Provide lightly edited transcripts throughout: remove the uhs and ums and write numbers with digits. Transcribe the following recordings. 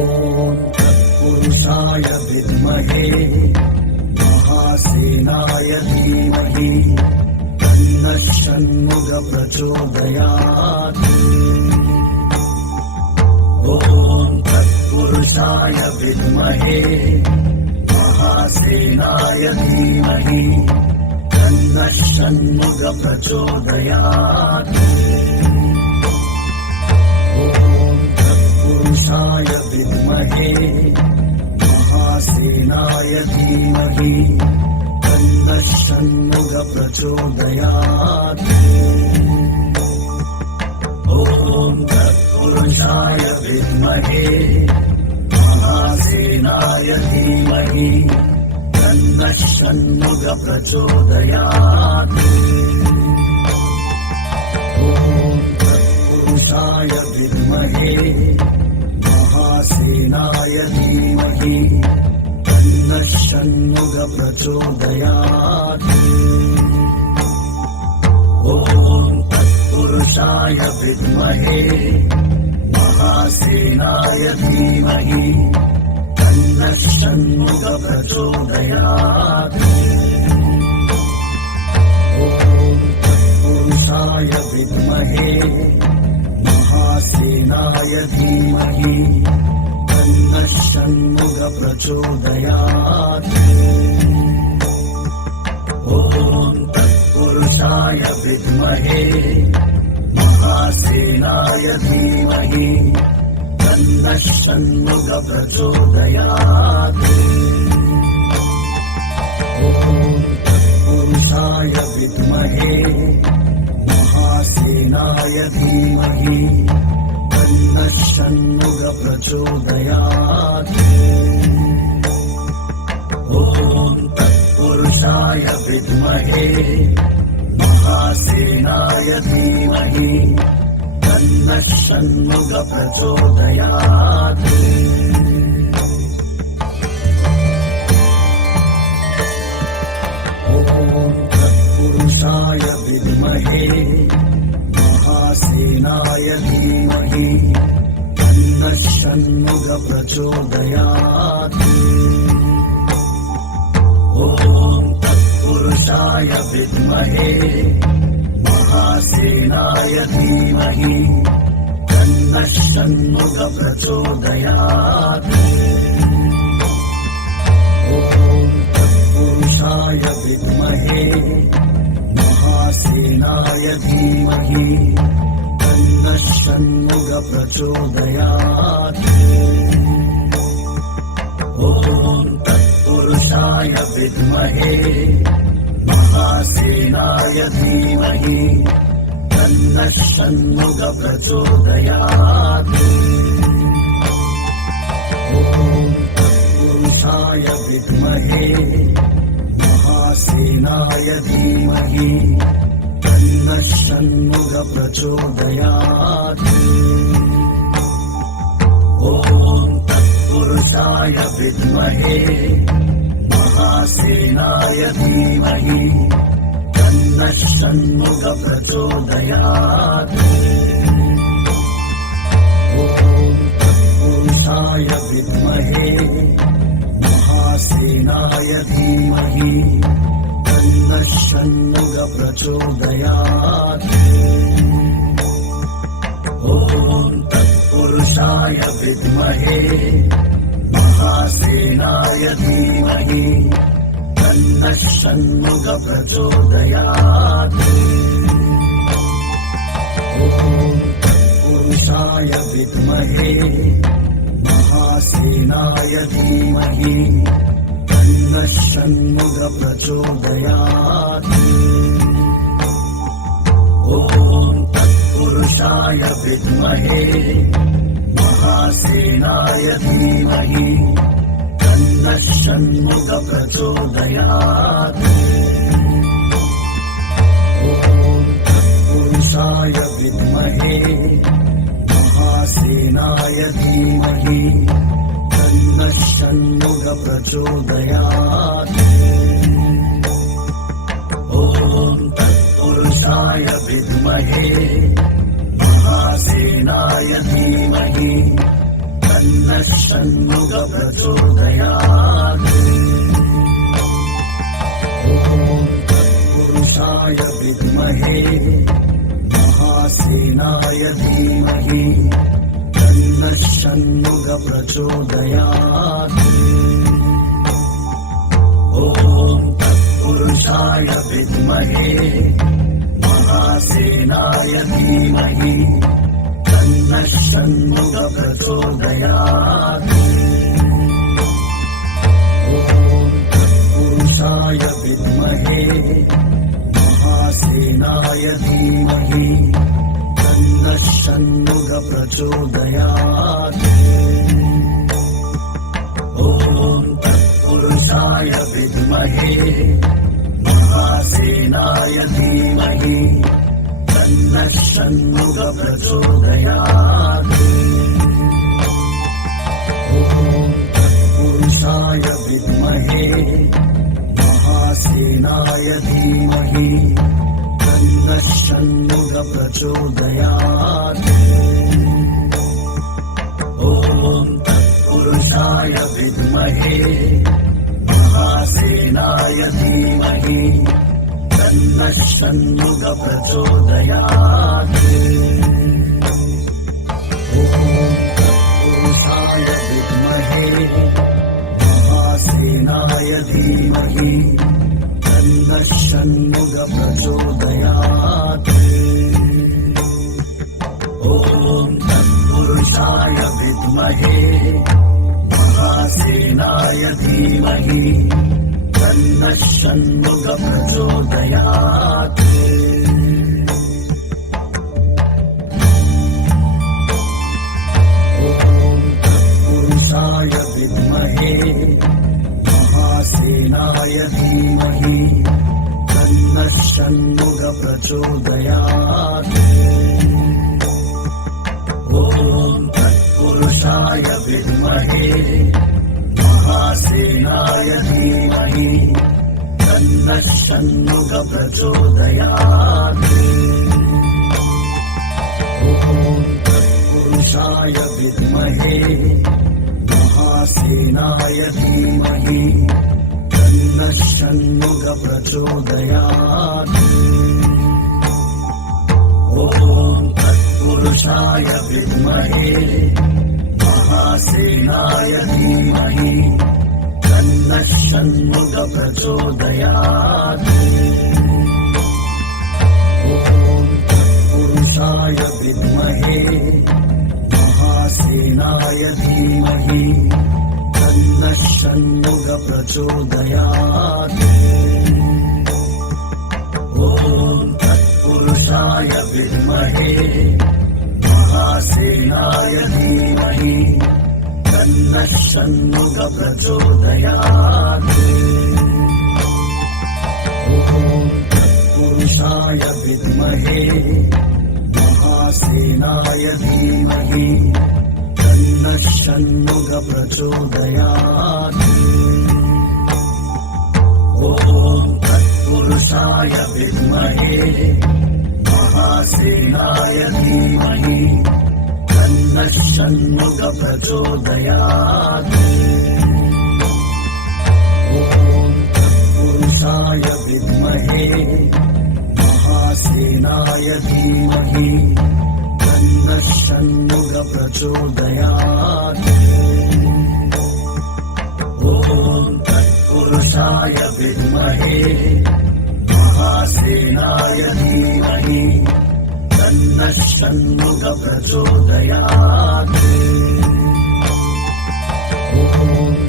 ॐ तत्पुरुषाय विद्महे महासेनाय धीमहि तन्नः षण्मुखः प्रचोदयात्। ॐ तत्पुरुषाय विद्महे महासेनाय धीमहि तन्नः षण्मुखः प्रचोदयात्। पुरुषाय विद्महे महासेनाय धीमहि तन्नः षण्मुखः प्रचोदयात्। ॐ तत्पुरुषाय विद्महे महासेनाय धीमहि तन्नः षण्मुखः प्रचोदयात्। ॐ तत्पुरुषाय विद्महे महासेनाय धीमहि तन्नः षण्मुखः प्रचोदयात्। ॐ तत्पुरुषाय विद्महे महासेनाय धीमहि तन्नः षण्मुखः प्रचोदयात्। ॐ तत्पुरुषाय विद्महे महासेनाय धीमहि तन्नः षण्मुखः प्रचोदयात्। ॐ तत्पुरुषाय विद्महे महासेनाय धीमहि तन्नः षण्मुखः प्रचोदयात्। ॐ तत्पुरुषाय विद्महे महासेनाय धीमहि तन्नः षण्मुखः प्रचोदयात्। ॐ तत्पुरुषाय विद्महे महासेनाय धीमहि तन्नः षण्मुखः प्रचोदयात्। ॐ तत्पुरुषाय विद्महे महासेनाय धीमहि तन्नः षण्मुखः प्रचोदयात्। ॐ तत्पुरुषाय विद्महे महासेनाय धीमहि तन्नः षण्मुखः प्रचोदयात्। ॐ तत्पुरुषाय विद्महे महासेनाय धीमहि तन्नः षण्मुखः प्रचोदयात्। ॐ तत्पुरुषाय विद्महे महासेनाय धीमहि तन्नः षण्मुखः प्रचोदयात्। ॐ तत्पुरुषाय विद्महे महासेनाय धीमहि तन्नः षण्मुखः प्रचोदयात्। ॐ तत्पुरुषाय विद्महे महासेनाय धीमहि तन्नः षण्मुखः प्रचोदयात्। ॐ तत्पुरुषाय विद्महे महासेनाय धीमहि तन्नः षण्मुखः प्रचोदयात्। ॐ तत्पुरुषाय विद्महे महासेनाय धीमहि तन्नः षण्मुखः प्रचोदयात्। ॐ तत्पुरुषाय विद्महे महासेनाय धीमहि तन्नः षण्मुखः प्रचोदयात्। ॐ तत्पुरुषाय विद्महे महासेनाय धीमहि तन्नः षण्मुखः प्रचोदयात्। ॐ तत्पुरुषाय विद्महे महासेनाय धीमहि तन्नः षण्मुखः प्रचोदयात्। ॐ तत्पुरुषाय विद्महे महासेनाय धीमहि तन्नः षण्मुख प्रचोदयात् ॐ तत्पुरुषाय विद्महे महासेनाय धीमहि तन्नः षण्मुख प्रचोदयात् ॐ तत्पुरुषाय विद्महे महासेनाय धीमहि तन्नः षण्मुख प्रचोदयात् ॐ तत्पुरुषाय विद्महे महासेनाय धीमहि तन्नः षण्मुख प्रचोदयात् ॐ तत्पुरुषाय विद्महे महासेनाय धीमहि तन्नः षण्मुख प्रचोदयात् ॐ तत्पुरुषाय विद्महे महासेनाय धीमहि तन्नः षण्मुख प्रचोदयात् ॐ तत्पुरुषाय विद्महे महासेनाय धीमहि तन्नः षण्मुख प्रचोदयात् ॐ तत्पुरुषाय विद्महे महासेनाय धीमहि तन्नः षण्मुख प्रचोदयात् ॐ तत्पुरुषाय विद्महे महासेनाय धीमहि तन्नः षण्मुख प्रचोदयात् ॐ तत्पुरुषाय विद्महे महासेनाय धीमहि तन्नः षण्मुख प्रचोदयात् ॐ तत्पुरुषाय विद्महे महासेनाय धीमहि तन्नः षण्मुख प्रचोदयात् ॐ तत्पुरुषाय विद्महे महासेनाय धीमहि तन्नः षण्मुख प्रचोदयात् ॐ तत्पुरुषाय विद्महे महासेनाय धीमहि तन्नः षण्मुख प्रचोदयात् ॐ तत्पुरुषाय विद्महे महासेनाय धीमहि तन्नः षण्मुख प्रचोदयात् ॐ तत्पुरुषाय विद्महे महासेनाय धीमहि तन्नः षण्मुख प्रचोदयात् ॐ तत्पुरुषाय विद्महे महासेनाय धीमहि तन्नः षण्मुख प्रचोदयात् ॐ तत्पुरुषाय विद्महे महासेनाय धीमहि तन्नः षण्मुख प्रचोदयात् ॐ तत्पुरुषाय विद्महे महासेनाय धीमहि तन्नः षण्मुख प्रचोदयात् ॐ तत्पुरुषाय विद्महे महासेनाय धीमहि तन्नः षण्मुख प्रचोदयात् ॐ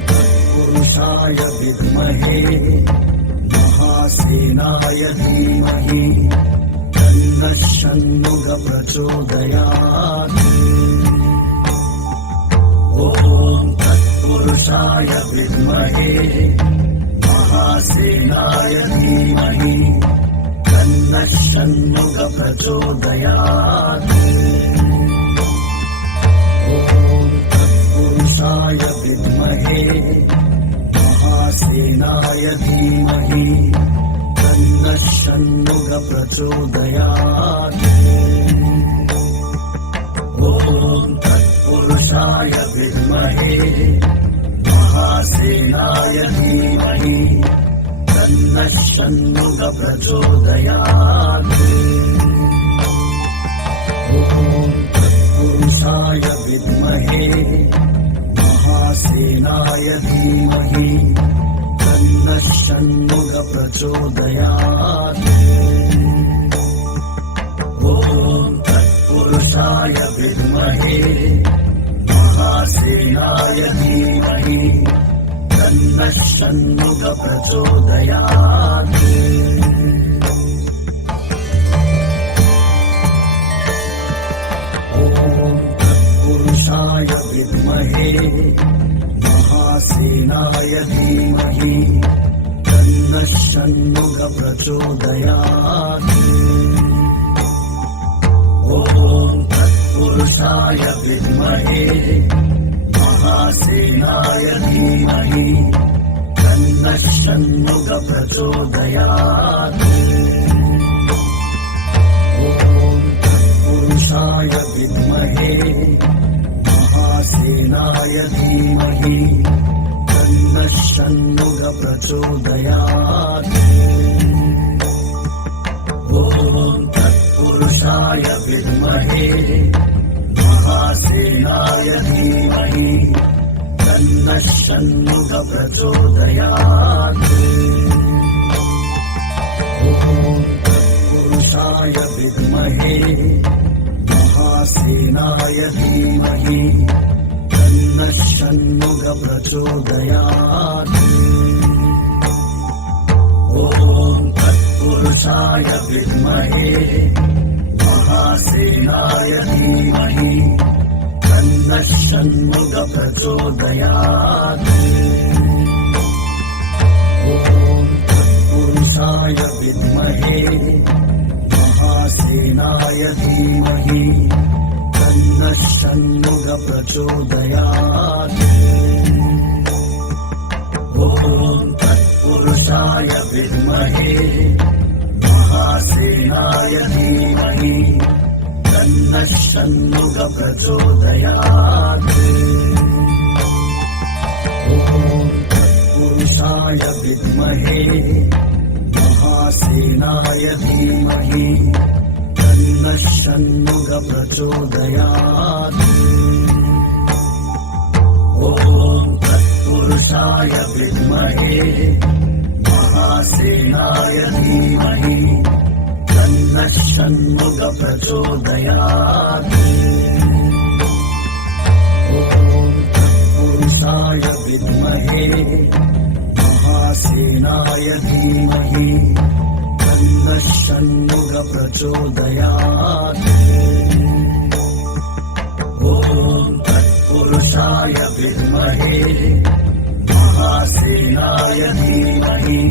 तत्पुरुषाय विद्महे महासेनाय धीमहि तन्नः षण्मुख प्रचोदयात् ॐ तत्पुरुषाय विद्महे महासेनाय धीमहि तन्नः षण्मुख प्रचोदयात् ॐ तत्पुरुषाय विद्महे महासेनाय धीमहि तन्नः षण्मुख प्रचोदयात् ॐ तत्पुरुषाय तत्पुरुषाय विद्महे महासेनाय धीमहि तन्नः षण्मुखः प्रचोदयात्। ॐ तत्पुरुषाय विद्महे महासेनाय धीमहि तन्नः षण्मुखः प्रचोदयात्। ॐ तत्पुरुषाय विद्महे महासेनाय धीमहि तन्नः षण्मुखः प्रचोदयात्। ॐ तत्पुरुषाय विद्महे महासेनाय धीमहि तन्नः षण्मुखः प्रचोदयात्। ॐ तत्पुरुषाय विद्महे महासेनाय धीमहि तन्नः षण्मुखः प्रचोदयात्। ॐ तत्पुरुषाय विद्महे महासेनाय धीमहि तन्नः षण्मुखः प्रचोदयात्। ॐ तत्पुरुषाय विद्महे महासेनाय धीमहि तन्नः षण्मुखः प्रचोदयात्। ॐ तत्पुरुषाय विद्महे महासेनाय धीमहि तन्नः षण्मुखः प्रचोदयात्। ॐ तत्पुरुषाय विद्महे महासेनाय धीमहि तन्नः षण्मुखः प्रचोदयात्। ॐ तत्पुरुषाय विद्महे महासेनाय धीमहि तन्नः षण्मुखः प्रचोदयात्। ॐ तत्पुरुषाय विद्महे महासेनाय धीमहि तन्नः षण्मुखः प्रचोदयात्। ॐ तत्पुरुषाय विद्महे महासेनाय धीमहि तन्नः षण्मुखः प्रचोदयात्। ॐ तत्पुरुषाय विद्महे महासेनाय धीमहि तन्नः षण्मुखः प्रचोदयात्। ॐ तत्पुरुषाय विद्महे महासेनाय धीमहि तन्नः षण्मुखः प्रचोदयात्। ॐ तत्पुरुषाय विद्महे महासेनाय धीमहि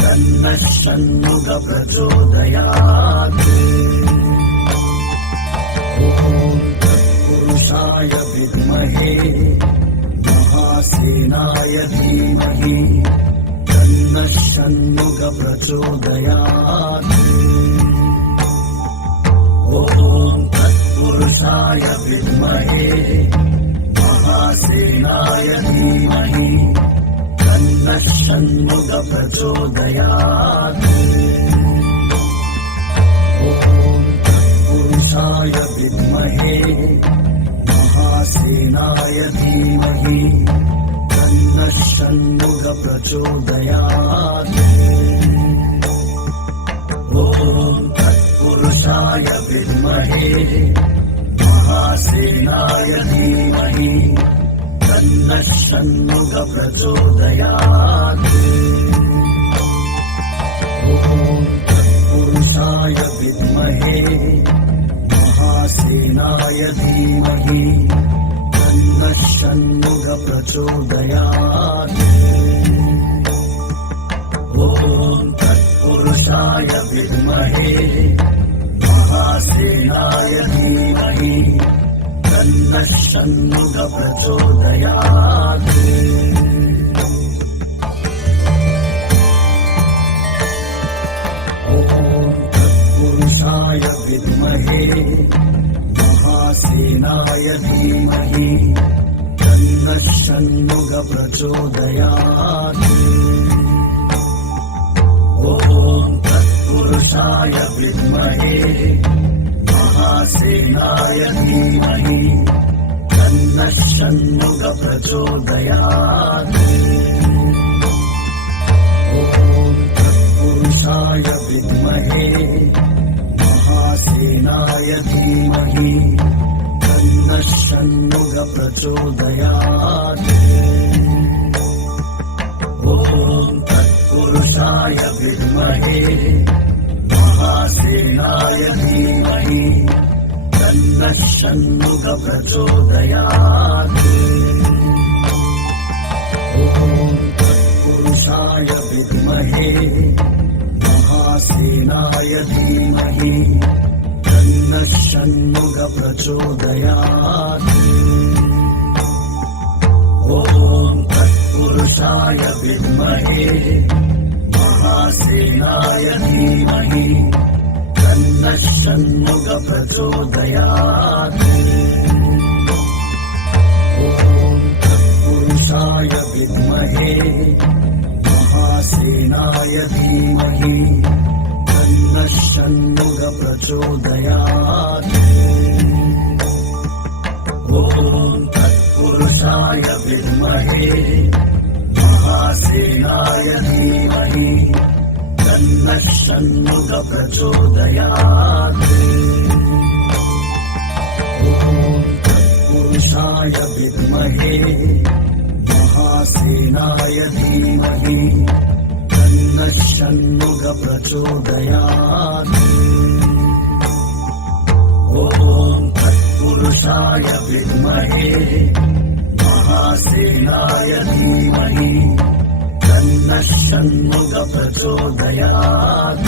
तन्नः षण्मुखः प्रचोदयात्। ॐ तत्पुरुषाय विद्महे महासेनाय धीमहि तन्नः षण्मुखः प्रचोदयात्। ॐ तत्पुरुषाय विद्महे महासेनाय धीमहि तन्नः षण्मुखः प्रचोदयात्। ॐ तत्पुरुषाय विद्महे महासेनाय धीमहि तन्नः षण्मुखः प्रचोदयात्। ॐ तत्पुरुषाय विद्महे महासेनाय धीमहि तन्नः षण्मुखः प्रचोदयात्। ॐ तत्पुरुषाय विद्महे महासेनाय धीमहि तन्नः षण्मुखः प्रचोदयात्। ॐ तत्पुरुषाय विद्महे महासेनाय धीमहि तन्नः षण्मुखः प्रचोदयात्। ॐ तत्पुरुषाय विद्महे महासेनाय महासेनाय धीमहि तन्नः षण्मुखः प्रचोदयात्। ॐ तत्पुरुषाय विद्महे महासेनाय धीमहि तन्नः षण्मुखः प्रचोदयात्। ॐ तत्पुरुषाय विद्महे महासेनाय धीमहि तन्नः षण्मुखः प्रचोदयात्। ॐ तत्पुरुषाय विद्महे महासेनाय धीमहि तन्नः षण्मुखः प्रचोदयात्। ॐ तत्पुरुषाय विद्महे महासेनाय धीमहि तन्नः षण्मुखः प्रचोदयात्। ॐ तत्पुरुषाय विद्महे महासेनाय धीमहि तन्नः षण्मुखः प्रचोदयात्। ॐ तत्पुरुषाय विद्महे महासेनाय धीमहि तन्नः षण्मुखः प्रचोदयात्। ॐ तत्पुरुषाय विद्महे महासेनाय धीमहि तन्नः षण्मुखः प्रचोदयात्। ॐ तत्पुरुषाय विद्महे महासेनाय धीमहि तन्नः षण्मुखः प्रचोदयात्। ॐ तत्पुरुषाय विद्महे महासेनाय धीमहि तन्नः षण्मुखः प्रचोदयात्।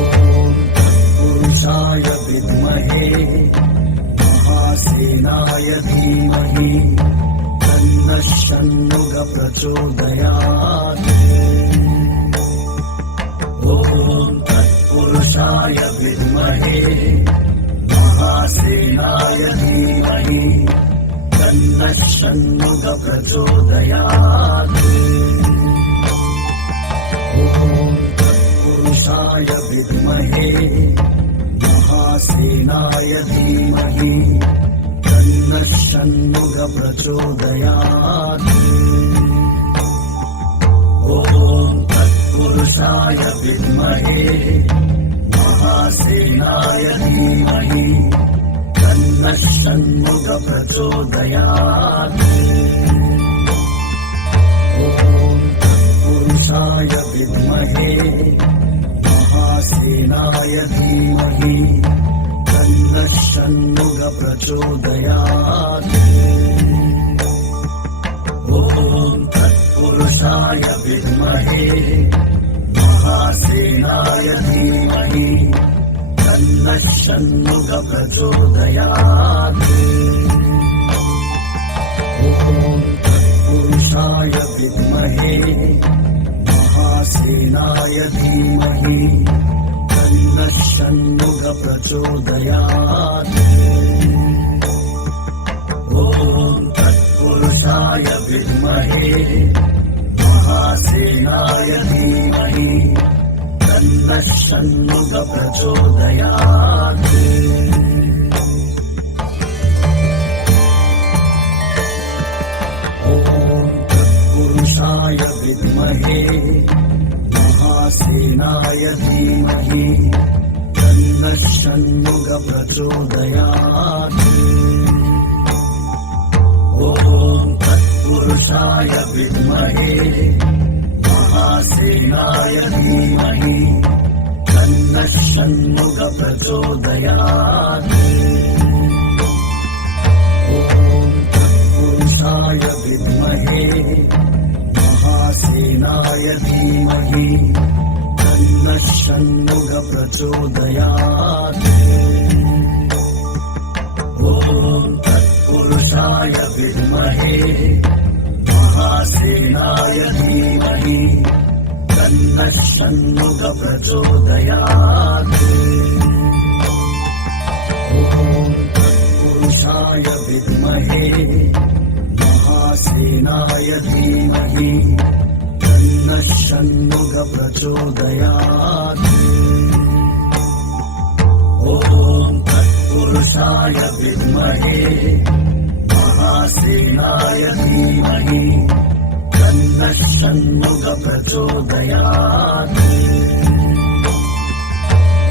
ॐ तत्पुरुषाय विद्महे महासेनाय धीमहि तन्नः षण्मुखः प्रचोदयात्। ॐ तत्पुरुषाय विद्महे महासेनाय धीमहि तन्नः षण्मुखः प्रचोदयात्। ॐ तत्पुरुषाय विद्महे महासेनाय धीमहि तन्नः षण्मुखः प्रचोदयात्। ॐ तत्पुरुषाय विद्महे महासेनाय धीमहि तन्नः षण्मुखः प्रचोदयात्। ॐ तत्पुरुषाय विद्महे महासेनाय धीमहि तन्नः षण्मुखः प्रचोदयात्। ॐ तत्पुरुषाय विद्महे महासेनाय धीमहि तन्नः षण्मुखः प्रचोदयात्। ॐ तत्पुरुषाय विद्महे महासेनाय धीमहि तन्नः षण्मुखः प्रचोदयात्। ॐ तत्पुरुषाय विद्महे महासेनाय धीमहि तन्नः षण्मुखः प्रचोदयात्। ॐ तत्पुरुषाय विद्महे महासेनाय धीमहि तन्नः षण्मुखः प्रचोदयात्। ॐ तत्पुरुषाय विद्महे महासेनाय धीमहि तन्नः षण्मुखः प्रचोदयात्। ॐ तत्पुरुषाय विद्महे महासेनाय धीमहि तन्नः षण्मुखः प्रचोदयात्। ॐ तत्पुरुषाय विद्महे महासेनाय धीमहि तन्नः षण्मुखः प्रचोदयात्। ॐ तत्पुरुषाय विद्महे महासेनाय धीमहि तन्नः षण्मुखः प्रचोदयात्। ॐ तत्पुरुषाय विद्महे महासेनाय धीमहि तन्नः षण्मुखः प्रचोदयात्।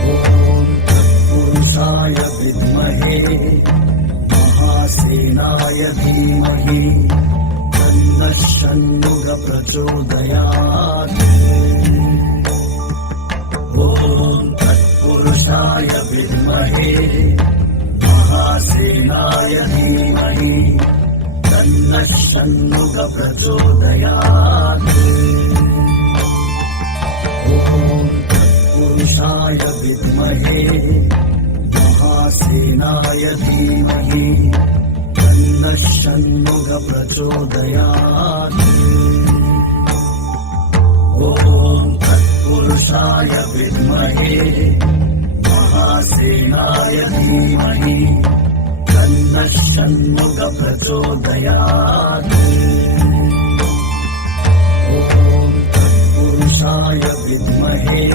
ॐ तत्पुरुषाय विद्महे महासेनाय धीमहि तन्नः षण्मुखः प्रचोदयात्। ॐ तत्पुरुषाय विद्महे महासेनाय धीमहि तन्नः षण्मुखः प्रचोदयात्। ॐ तत्पुरुषाय विद्महे महासेनाय धीमहि तन्नः षण्मुखः प्रचोदयात्। ॐ तत्पुरुषाय विद्महे महासेनाय धीमहि तन्नः षण्मुखः प्रचोदयात्। ॐ तत्पुरुषाय विद्महे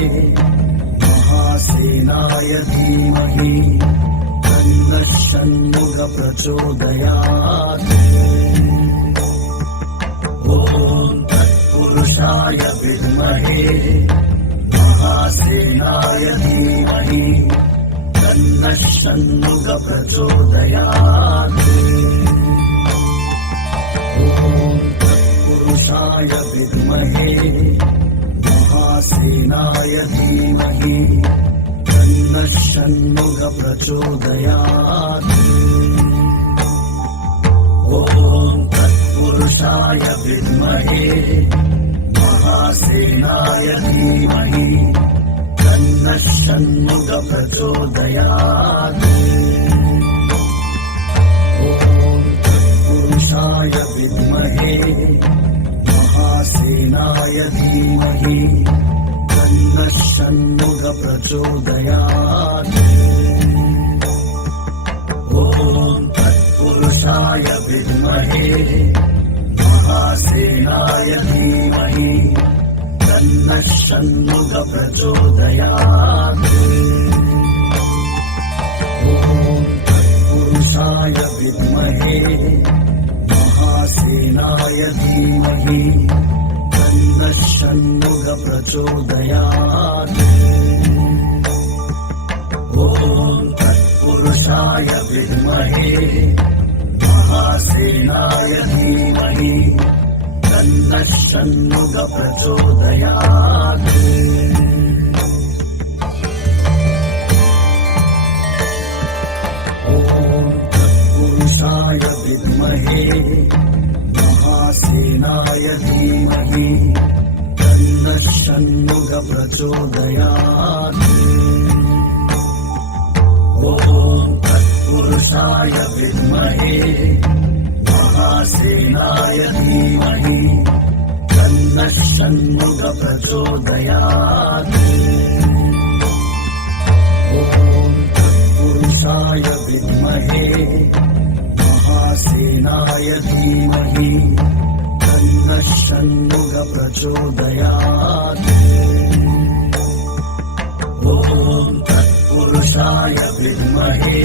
महासेनाय धीमहि तन्नः षण्मुखः प्रचोदयात्। ॐ तत्पुरुषाय विद्महे महासेनाय धीमहि तन्नः षण्मुखः प्रचोदयात्। ॐ तत्पुरुषाय विद्महे महासेनाय धीमहि तन्नः षण्मुखः प्रचोदयात्। ॐ तत्पुरुषाय विद्महे महासेनाय धीमहि तन्नः षण्मुखः प्रचोदयात्। ॐ तत्पुरुषाय विद्महे महासेनाय धीमहि तन्नः षण्मुखः प्रचोदयात्। ॐ तत्पुरुषाय विद्महे महासेनाय धीमहि तन्नः षण्मुखः प्रचोदयात्। ॐ तत्पुरुषाय विद्महे महासेनाय धीमहि तन्नः षण्मुखः प्रचोदयात्। ॐ तत्पुरुषाय विद्महे महासेनाय धीमहि तन्नः षण्मुखः प्रचोदयात्। ॐ तत्पुरुषाय विद्महे महासेनाय धीमहि तन्नः षण्मुखः प्रचोदयात्। ॐ तत्पुरुषाय विद्महे महासेनाय धीमहि तन्नः षण्मुखः प्रचोदयात्। ॐ तत्पुरुषाय विद्महे महासेनाय धीमहि तन्नः षण्मुखः प्रचोदयात्। ॐ तत्पुरुषाय विद्महे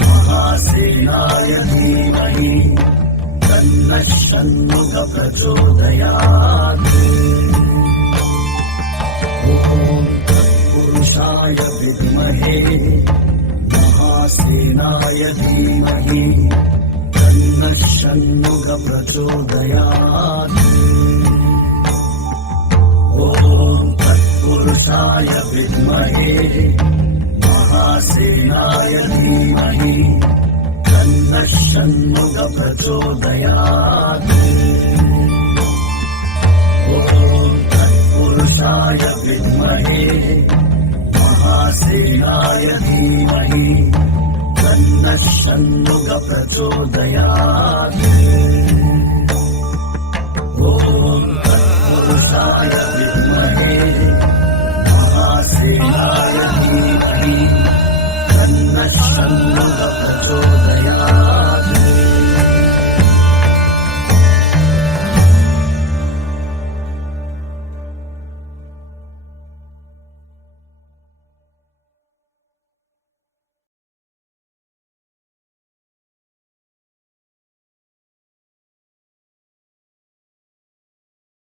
महासेनाय धीमहि तन्नः षण्मुखः प्रचोदयात्। ॐ तत्पुरुषाय विद्महे महासेनाय धीमहि तन्नः षण्मुखः प्रचोदयात्। ॐ तत्पुरुषाय विद्महे महासेनाय धीमहि तन्नः षण्मुखः प्रचोदयात्। ॐ तत्पुरुषाय विद्महे महासेनाय धीमहि तन्नः षण्मुखः प्रचोदयात्।